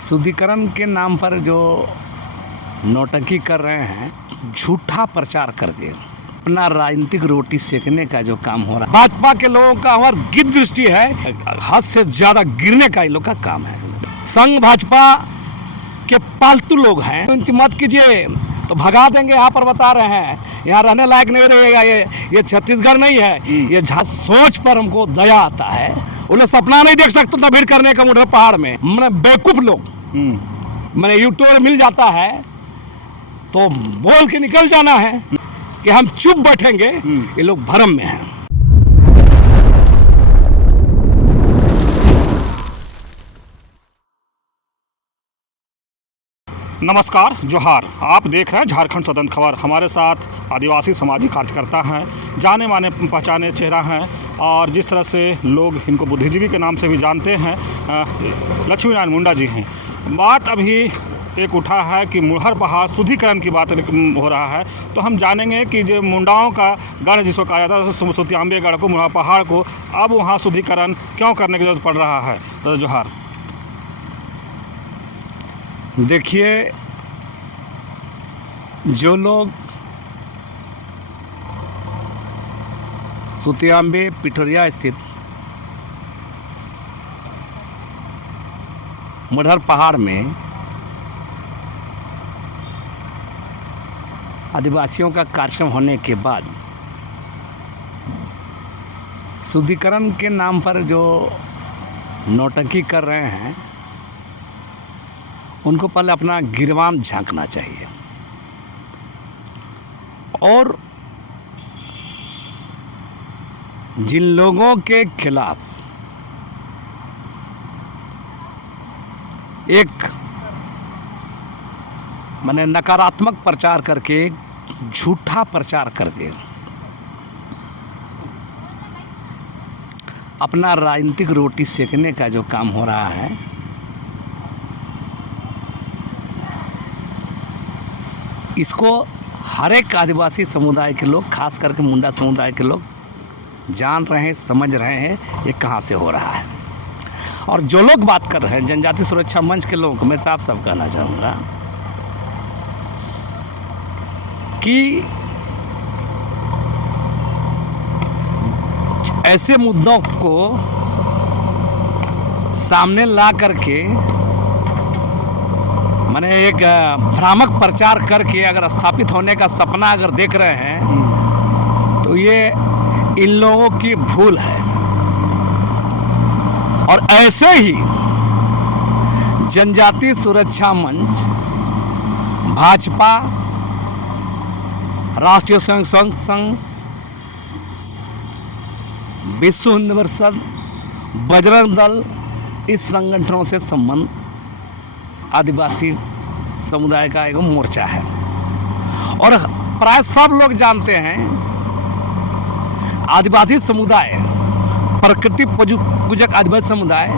शुद्धिकरण के नाम पर जो नौटंकी कर रहे हैं, झूठा प्रचार करके अपना राजनीतिक रोटी सेकने का जो काम हो रहा है, भाजपा के लोगों का हमारी गिद्ध दृष्टि है, हद से ज्यादा गिरने का इन लोग का काम है। संघ भाजपा के पालतू लोग हैं, उनकी मत कीजिए तो भगा देंगे। यहाँ पर बता रहे हैं यहाँ रहने लायक नहीं रहेगा, ये छत्तीसगढ़ नहीं है। ये सोच पर हमको दया आता है। उन्हें सपना नहीं देख सकते था भीड़ करने का मुंडर पहाड़ में। मैंने बेवकूफ लोग मैंने यूट्यूब मिल जाता है तो बोल के निकल जाना है कि हम चुप बैठेंगे। ये लोग भरम में हैं। नमस्कार, जोहार। आप देख रहे हैं झारखंड स्वतंत्र खबर। हमारे साथ आदिवासी सामाजिक कार्यकर्ता हैं, जाने माने पहचाने चेहरा हैं और जिस तरह से लोग इनको बुद्धिजीवी के नाम से भी जानते हैं, लक्ष्मी नारायण मुंडा जी हैं। बात अभी एक उठा है कि मुहर पहाड़ शुद्धिकरण की बात हो रहा है, तो हम जानेंगे कि जो मुंडाओं का गढ़ जिसको कहा जाता है, सुतियांबे गढ़ को, मुहर पहाड़ को, अब वहाँ शुद्धिकरण क्यों करने की जरूरत पड़ रहा है। तो जोहार। देखिए, जो लोग सुतियांबे पिठोरिया स्थित मुहर पहाड़ में आदिवासियों का कार्यक्रम होने के बाद शुद्धिकरण के नाम पर जो नौटंकी कर रहे हैं, उनको पहले अपना गिरबान झांकना चाहिए। और जिन लोगों के खिलाफ एक माने नकारात्मक प्रचार करके, झूठा प्रचार करके अपना राजनीतिक रोटी सेकने का जो काम हो रहा है, इसको हर एक आदिवासी समुदाय के लोग, खास करके मुंडा समुदाय के लोग जान रहे हैं, समझ रहे हैं ये कहाँ से हो रहा है। और जो लोग बात कर रहे हैं, जनजाति सुरक्षा मंच के लोगों को मैं साफ कहना चाहूँगा कि ऐसे मुद्दों को सामने ला करके मैंने एक भ्रामक प्रचार करके अगर स्थापित होने का सपना अगर देख रहे हैं, तो ये इन लोगों की भूल है। और ऐसे ही जनजाति सुरक्षा मंच, भाजपा, राष्ट्रीय स्वयं संघ, विश्व हिंदू परिषद, बजरंग दल, इस संगठनों से संबंध आदिवासी समुदाय का एक मोर्चा है। और प्राय सब लोग जानते हैं, आदिवासी समुदाय, प्रकृति पूजक आदिवासी समुदाय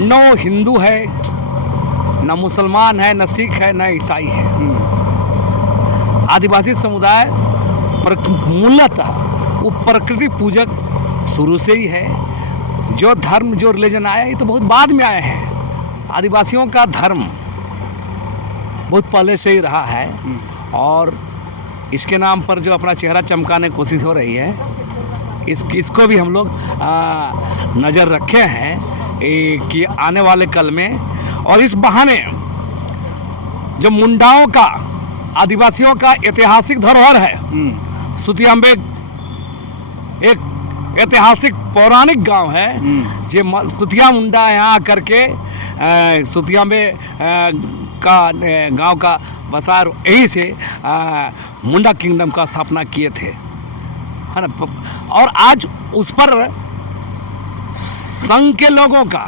न हिंदू है, न मुसलमान है, न सिख है, न ईसाई है। आदिवासी समुदाय मूलतः वो प्रकृति पूजक शुरू से ही है। जो धर्म, जो रिलीजन आया, ये तो बहुत बाद में आए हैं। आदिवासियों का धर्म बहुत पहले से ही रहा है और इसके नाम पर जो अपना चेहरा चमकाने की कोशिश हो रही है, इसको भी हम लोग नज़र रखे हैं कि आने वाले कल में। और इस बहाने जो मुंडाओं का, आदिवासियों का ऐतिहासिक धरोहर है, सुतियांबे एक ऐतिहासिक पौराणिक गांव है। जो सुतिया मुंडा यहाँ करके सुतियांबे का गांव का बसार, यहीं से मुंडा किंगडम का स्थापना किए थे, है ना। और आज उस पर संघ के लोगों का,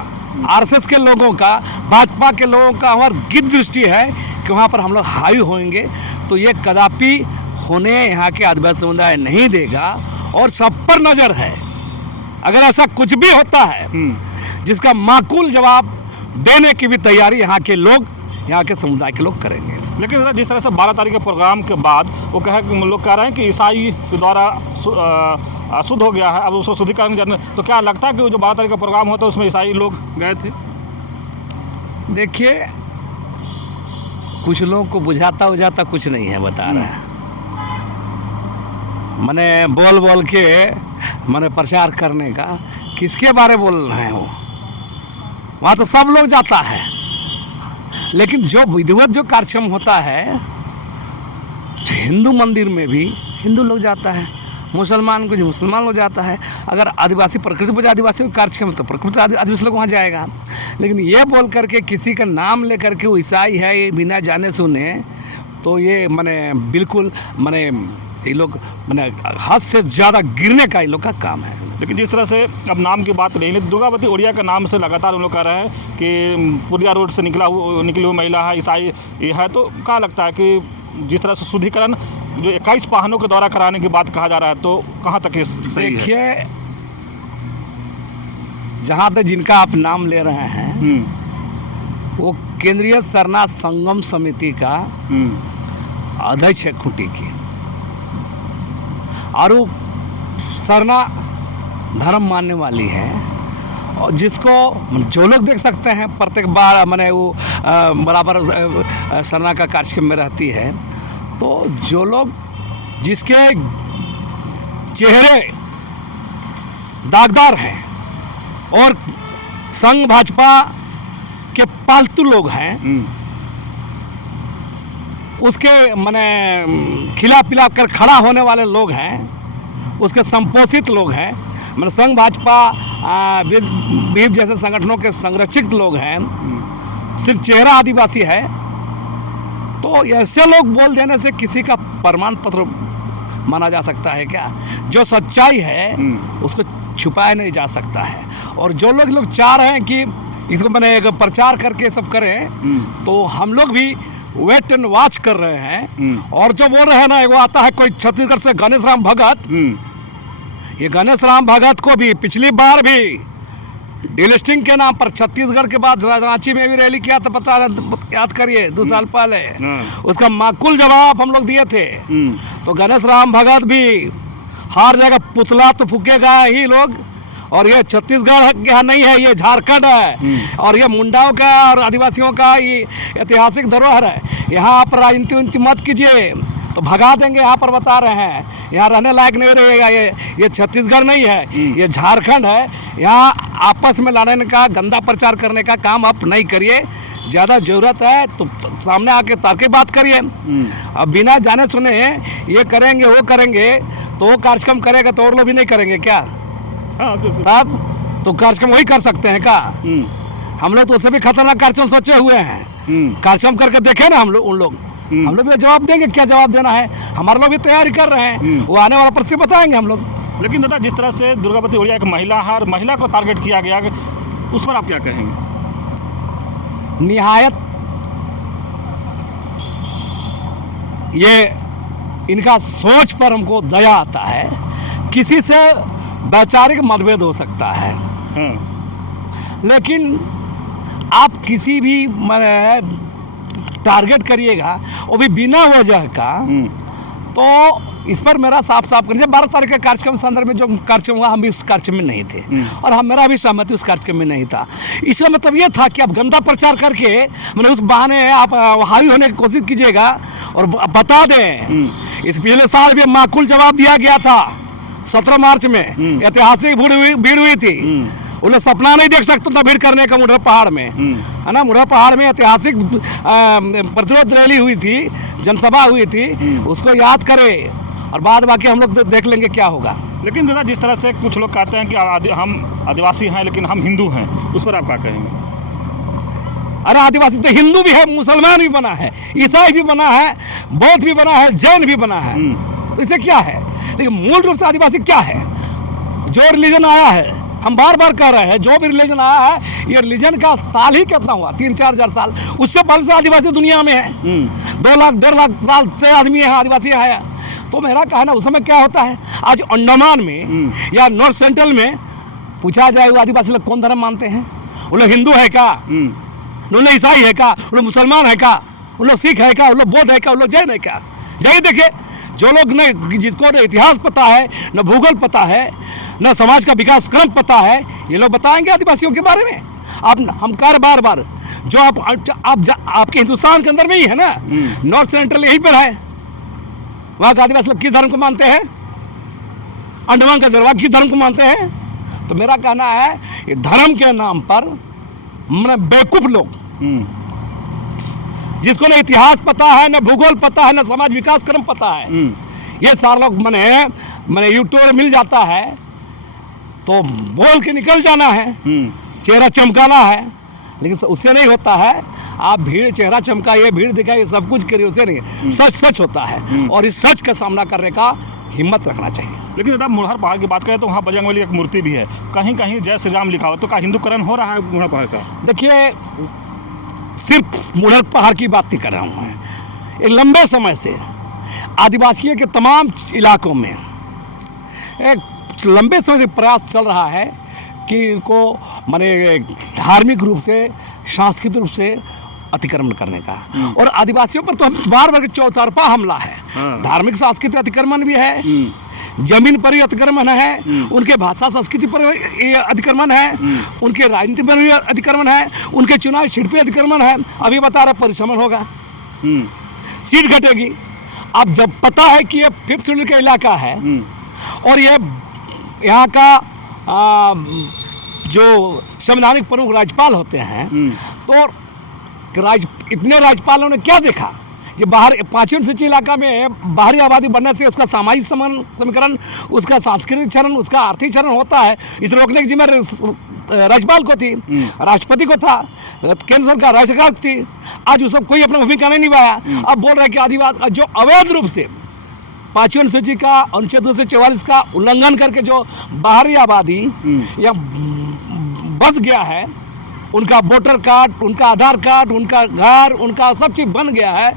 आरएसएस के लोगों का, भाजपा के लोगों का हमारी गिद्ध दृष्टि है कि वहाँ पर हम लोग हावी होंगे। तो ये कदापि होने यहाँ के आदिवासी समुदाय नहीं देगा। और सब पर नज़र है, अगर ऐसा कुछ भी होता है जिसका माकूल जवाब देने की भी तैयारी यहाँ के लोग, यहाँ के समुदाय के लोग करेंगे। लेकिन जिस तरह से 12 तारीख के प्रोग्राम के बाद लोग कह रहे हैं कि ईसाई के द्वारा शुद्ध हो गया है, अब उसको शुद्धिकरण, तो क्या लगता है कि जो 12 तारीख का प्रोग्राम होता है उसमें ईसाई लोग गए थे? देखिए, कुछ लोगों को बुझाता उजाता कुछ नहीं है, बता रहे हैं। मैंने बोल बोल के मैंने प्रचार करने का, किसके बारे बोल रहे हैं वो? वहाँ तो सब लोग जाता है, लेकिन जो विधिवत जो कार्यक्रम होता है, हिंदू मंदिर में भी हिंदू लोग जाता है, मुसलमान को जो मुसलमान लोग जाता है। अगर आदिवासी प्रकृति पर आदिवासी कार्यक्रम तो प्रकृति आदिवासी लोग वहाँ जाएगा। लेकिन ये बोल करके किसी का नाम लेकर के वो ईसाई है ये बिना जाने सुने, तो ये मैंने बिल्कुल मैंने ये लोग मैंने हद से ज़्यादा गिरने का इन लोग का काम है। लेकिन जिस तरह से अब नाम की बात रही, दुर्गावती उड़िया के नाम से लगातार उन लोग कह रहे हैं कि पुरिया रोड से निकली हुई महिला है, ईसाई है, तो क्या लगता है कि जिस तरह से शुद्धिकरण जो 21 वाहनों के द्वारा कराने की बात कहा जा रहा है, तो कहाँ तक ये सही है? देखिए, जहाँ तक जिनका आप नाम ले रहे हैं, वो केंद्रीय सरना संगम समिति का अध्यक्ष है खूंटी की, और वो सरना धर्म मानने वाली है। और जिसको जो लोग देख सकते हैं, प्रत्येक बार मैंने वो बराबर सरना का कार्यक्रम में रहती है, तो जो लोग जिसके चेहरे दागदार हैं और संघ भाजपा के पालतू लोग हैं, उसके मैंने खिला पिला कर खड़ा होने वाले लोग हैं, उसके संपोषित लोग हैं, मैंने संघ भाजपा बीप जैसे संगठनों के संरक्षित लोग हैं, सिर्फ चेहरा आदिवासी है, तो ऐसे लोग बोल देने से किसी का प्रमाण पत्र माना जा सकता है क्या? जो सच्चाई है उसको छुपाया नहीं जा सकता है। और जो लोग चाह रहे हैं कि इसको मैंने प्रचार करके सब करें, तो हम लोग भी वेट एंड वॉच कर रहे हैं। और जो बोल रहे हैं ना, वो आता है कोई छत्तीसगढ़ से गणेश राम भगत, ये गणेश राम भगत को भी पिछली बार भी डिलिस्टिंग के नाम पर छत्तीसगढ़ के बाद रांची में भी रैली किया था, पता याद करिए, 2 साल पहले। उसका माकूल जवाब हम लोग दिए थे। तो गणेश राम भगत भी हर जगह पुतला तो फूकेगा ही लोग, और ये छत्तीसगढ़ यहाँ नहीं है, ये झारखंड है, और ये मुंडाओं का और आदिवासियों का ये ऐतिहासिक धरोहर है। यहाँ पर राजनीति मत कीजिए, तो भगा देंगे। यहाँ पर बता रहे हैं, यहाँ रहने लायक नहीं रहेगा। ये छत्तीसगढ़ नहीं है, ये झारखंड है। यहाँ आपस में लड़ने का, गंदा प्रचार करने का काम आप नहीं करिए। ज़्यादा ज़रूरत है तो सामने आके तार्किक बात करिए। अब बिना जाने सुने ये करेंगे वो करेंगे, तो वो कार्यक्रम करेगा तो और लोग भी नहीं करेंगे क्या? तब तो कार्यक्रम वही कर सकते हैं क्या? हम लोग तो उससे भी खतरनाक कार्यक्रम सोचे हुए हैं। कार्यक्रम करके देखे ना हम लोग भी जवाब देंगे। क्या जवाब देना है, हमारे लोग भी तैयारी कर रहे हैं, वो आने वाला परिस्थिति बताएंगे हम लोग। लेकिन दादा, जिस तरह से दुर्गावती उड़िया एक महिला है और महिला को टारगेट किया गया, उस पर आप क्या कहेंगे? निहायत ये इनका सोच पर हमको दया आता है। किसी से वैचारिक मतभेद हो सकता है, लेकिन आप किसी भी टारगेट करिएगा, वो भी बिना वजह का, तो इस पर मेरा साफ करने 12 तारीख के कार्यक्रम संदर्भ में जो कार्यक्रम हुआ, हम भी उस कार्यक्रम में नहीं थे, और मेरा भी सहमति उस कार्यक्रम में नहीं था। इसका मतलब ये था कि आप गंदा प्रचार करके मैंने उस बहाने आप हावी होने की कोशिश कीजिएगा। और बता दें, इस पिछले साल भी माकूल जवाब दिया गया था। 17 मार्च में ऐतिहासिक भीड़ हुई थी। उन्हें सपना नहीं देख सकता था भीड़ करने का मुढ़ा पहाड़ में, है ना। मुढ़ा पहाड़ में ऐतिहासिक प्रतिरोध रैली हुई थी, जनसभा हुई थी, उसको याद करें, और बाद बाकी हम लोग देख लेंगे क्या होगा। लेकिन दादा, जिस तरह से कुछ लोग कहते हैं कि हम आदिवासी हैं लेकिन हम हिंदू हैं, उस पर आप क्या कहेंगे? अरे आदिवासी तो हिंदू भी है, मुसलमान भी बना है, ईसाई भी बना है, बौद्ध भी बना है, जैन भी बना है, तो इससे क्या है? लेकिन मूल रूप से आदिवासी क्या है? जो रिलीजन आया है, हम बार बार कह रहे हैं, जो भी रिलीजन आया है, ये रिलीजन का साल ही कितना हुआ, 3-4 हजार साल। उससे पहले से आदिवासी दुनिया में है। 2 लाख 1.5 लाख साल से आदमी है, आदिवासी आया। तो मेरा कहना, उस समय क्या होता है, आज अंडमान में या नॉर्थ सेंट्रल में पूछा जाए वो आदिवासी लोग कौन धर्म मानते हैं? वो लोग हिंदू है क्या? वो लोग ईसाई है क्या? वो लोग मुसलमान है क्या? वो लोग सिख है क्या? वो लोग बौद्ध है क्या? वो लोग जैन है क्या? जाइए देखिए, जो लोग न जिसको न इतिहास पता है, न भूगोल पता है, न समाज का विकास क्रम पता है, ये लोग बताएंगे आदिवासियों के बारे में। अब हम बार बार जो आपके हिंदुस्तान के अंदर में ही है ना, नॉर्थ सेंट्रल यहीं पर है। वहाँ का आदिवासी लोग किस धर्म को मानते हैं? अंडमान का जरवा किस धर्म को मानते हैं? तो मेरा कहना है ये धर्म के नाम पर बेवकूफ लोग, जिसको न इतिहास पता है, न भूगोल पता है, न समाज विकास क्रम पता है, ये सारे लोग मैंने यूट्यूब मिल जाता है तो बोल के निकल जाना है, चेहरा चमकाना है, लेकिन उससे नहीं होता है। आप भीड़ चेहरा चमकाइए, भीड़ दिखाइए, सब कुछ करिए, उससे नहीं। सच सच होता है और इस सच का सामना करने का हिम्मत रखना चाहिए। लेकिन दादा मुड़हर पहाड़ की बात करें तो वहाँ बजरंगबली एक मूर्ति भी है, कहीं कहीं जय श्री राम लिखा हो, तो क्या हिंदूकरण हो रहा है मुड़हर पहाड़ का? देखिए, सिर्फ मुड़हर पहाड़ की बात नहीं कर रहा हूँ मैं। एक लंबे समय से आदिवासियों के तमाम इलाकों में एक लंबे समय से प्रयास चल रहा है कि इनको माने धार्मिक रूप से, सांस्कृतिक रूप से अतिक्रमण करने का। और आदिवासियों पर तो हम बार चौतरफा हमला है। धार्मिक सांस्कृतिक अतिक्रमण भी है, जमीन पर ही अतिक्रमण है, उनके भाषा संस्कृति पर अतिक्रमण है, उनके राजनीति पर भी अतिक्रमण है, उनके चुनाव सीट पर अतिक्रमण है। अभी बता रहा परिश्रमण होगा, सीट घटेगी। अब जब पता है कि ये 5th शेड्यूल का इलाका है और ये यहाँ का जो संवैधानिक प्रमुख राज्यपाल होते हैं, तो इतने राज्यपालों ने क्या देखा कि बाहर 5वीं सूची इलाका में बाहरी आबादी बढ़ने से उसका सामाजिक समीकरण, उसका सांस्कृतिक चरण, उसका आर्थिक चरण होता है। इसे रोकने की जिम्मेदारी राज्यपाल को थी, राष्ट्रपति को था, केंद्र सरकार, राज्य सरकार थी। आज उसको कोई अपना भूमिका नहीं निभाया। अब बोल रहे हैं कि आदिवासी जो अवैध रूप से 5वीं सूची का अनुच्छेद 244 का उल्लंघन करके जो बाहरी आबादी या बस गया है, उनका वोटर कार्ड, उनका आधार कार्ड, उनका घर, उनका सब चीज़ बन गया है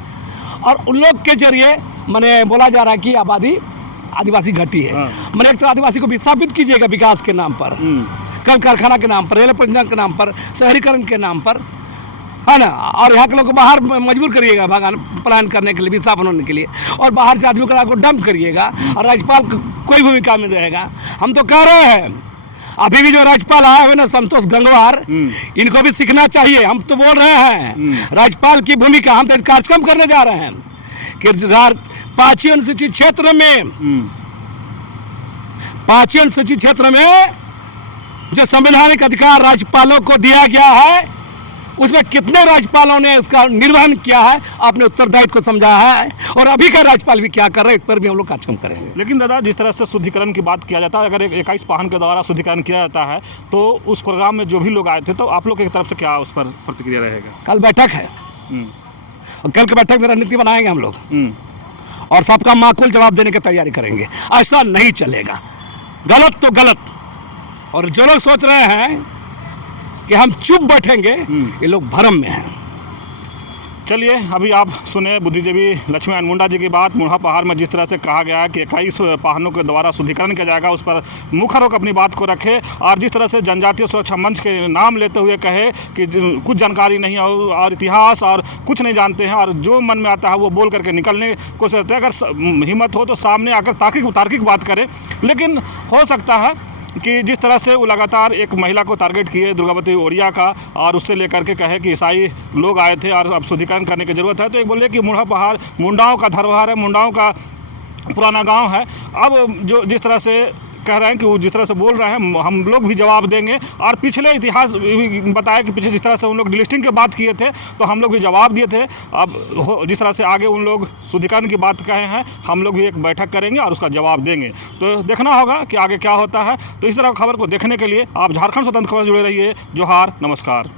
और उन लोग के जरिए मैंने बोला जा रहा है कि आबादी आदिवासी घटी है। मैंने एक तो आदिवासी को विस्थापित कीजिएगा विकास के नाम पर, कल कारखाना के नाम पर, रेल परियोजना के नाम पर, शहरीकरण के नाम पर, है ना, और यहाँ के लोग को बाहर मजबूर करिएगा भगान पलायन करने के लिए, विस्थापन होने के लिए, और बाहर से आदमी को डंप करिएगा और राज्यपाल कोई भूमिका में रहेगा। हम तो कह रहे हैं अभी भी जो राज्यपाल आए हुए ना संतोष गंगवार, इनको भी सीखना चाहिए। हम तो बोल रहे हैं राज्यपाल की भूमिका, हम तो कार्यक्रम करने जा रहे हैं कि 5वीं अनुसूचित क्षेत्र में, 5वीं अनुसूचित क्षेत्र में जो संवैधानिक अधिकार राज्यपालों को दिया गया है, उसमें कितने राज्यपालों ने उसका निर्वहन किया है, अपने उत्तरदायित्व को समझा है, और अभी का राज्यपाल भी क्या कर रहे हैं, इस पर भी हम लोग कार्यक्रम करेंगे। लेकिन दादा जिस तरह से शुद्धिकरण की बात किया जाता है, अगर 21 पाहन के द्वारा शुद्धिकरण किया जाता है तो उस प्रोग्राम में जो भी लोग आए थे, तो आप लोग की तरफ से क्या उस पर प्रतिक्रिया रहेगा? कल बैठक है और कल की बैठक में रणनीति बनाएंगे हम लोग और सबका माकूल जवाब देने की तैयारी करेंगे। ऐसा नहीं चलेगा, गलत तो गलत। और जो लोग सोच रहे हैं कि हम चुप बैठेंगे, ये लोग भ्रम में हैं। चलिए, अभी आप सुने बुद्धिजीवी लक्ष्मीनारायण मुंडा जी की बात। मुड़हर पहाड़ में जिस तरह से कहा गया है कि 21 पाहनों के द्वारा शुद्धिकरण किया जाएगा, उस पर मुखर होकर अपनी बात को रखे, और जिस तरह से जनजातीय सुरक्षा मंच के नाम लेते हुए कहे कि कुछ जानकारी नहीं और इतिहास और कुछ नहीं जानते हैं और जो मन में आता है वो बोल करके निकलने की कोशिश करते हैं। अगर हिम्मत हो तो सामने आकर तार्किक बात करें। लेकिन हो सकता है कि जिस तरह से वो लगातार एक महिला को टारगेट किए, दुर्गावती ओड़िया का, और उससे लेकर के कहे कि ईसाई लोग आए थे और अब शुद्धिकरण करने की ज़रूरत है, तो एक बोले कि मुड़हर पहाड़ मुंडाओं का धरोहर है, मुंडाओं का पुराना गांव है। अब जो जिस तरह से कह रहे हैं कि वो जिस तरह से बोल रहे हैं, हम लोग भी जवाब देंगे। और पिछले इतिहास भी बताया कि पिछले जिस तरह से उन लोग डिलिस्टिंग की बात किए थे, तो हम लोग भी जवाब दिए थे। अब जिस तरह से आगे उन लोग शुद्धिकरण की बात कहे हैं, हम लोग भी एक बैठक करेंगे और उसका जवाब देंगे। तो देखना होगा कि आगे क्या होता है। तो इस तरह खबर को देखने के लिए आप झारखंड स्वतंत्र खबर जुड़े रहिए। जोहार, नमस्कार।